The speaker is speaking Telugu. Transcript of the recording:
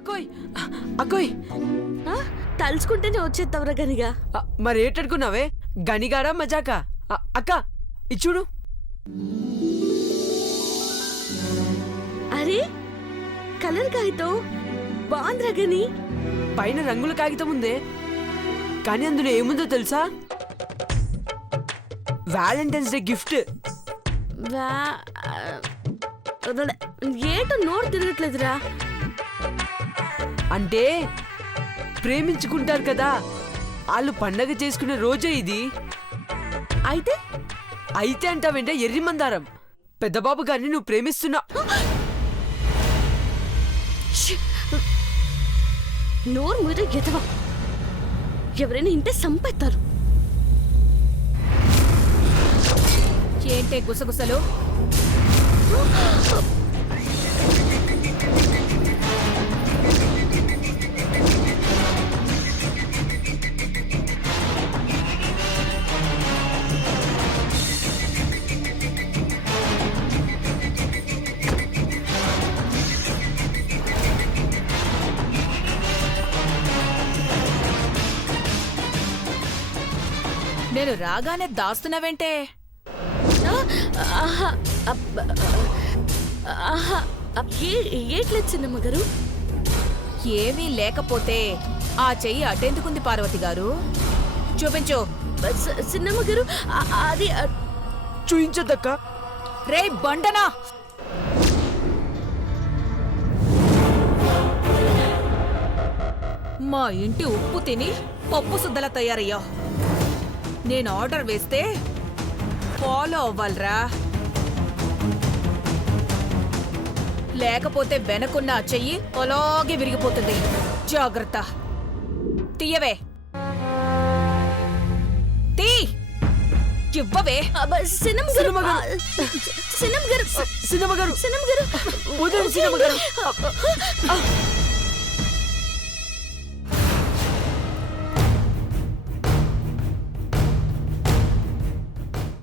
అక్కోయ్ అక్కోయ్ తలుచుకుంటేనే వచ్చేస్తావురా గనిగా. మరి ఏటనుకున్నావే, గనిగాడా మజాకా? అక్క ఇచ్చుడు. అరే కలర్ కాగితం బాంద్రా గని. పైన రంగుల కాగితం ఉందే, కానీ అందులో ఏముందో తెలుసా? Valentine's day gift. ఏటో నోరు తిరగట్లేదురా. అంటే ప్రేమించుకుంటారు కదా, వాళ్ళు పండగ చేసుకునే రోజే ఇది. అయితే అయితే అంటావేంటే ఎర్రి మందారం, పెద్దబాబు గారిని నువ్వు ప్రేమిస్తున్నా. నోరు మీద ఎదవా, ఎవరైనా ఇంటే సంపెత్తారు. ఏంటే గుసగుసలు? నేను రాగానే దాస్తున్నావేంటే? ఏట్లేదు చిన్నమ్మ గారు. ఏమీ లేకపోతే ఆ చెయ్యి అటెందుకుంది పార్వతి గారు? చూపించు. చిన్నమ్మ గారు అది చూయించద్దక్క. రే బండనా, మా ఇంటి ఉప్పు తిని పప్పు సుద్దలా తయారయ్యా. నేను ఆర్డర్ వేస్తే ఫాలో అవ్వాలరా, లేకపోతే వెనకున్న ఆ చెయ్యి అలాగే విరిగిపోతుంది. జాగ్రత్త. తీయవే, తీ, ఇవ్వవే. సినిమా గారు సినిమా గారు సినిమా గారు వదిలేండి సినిమా గారు.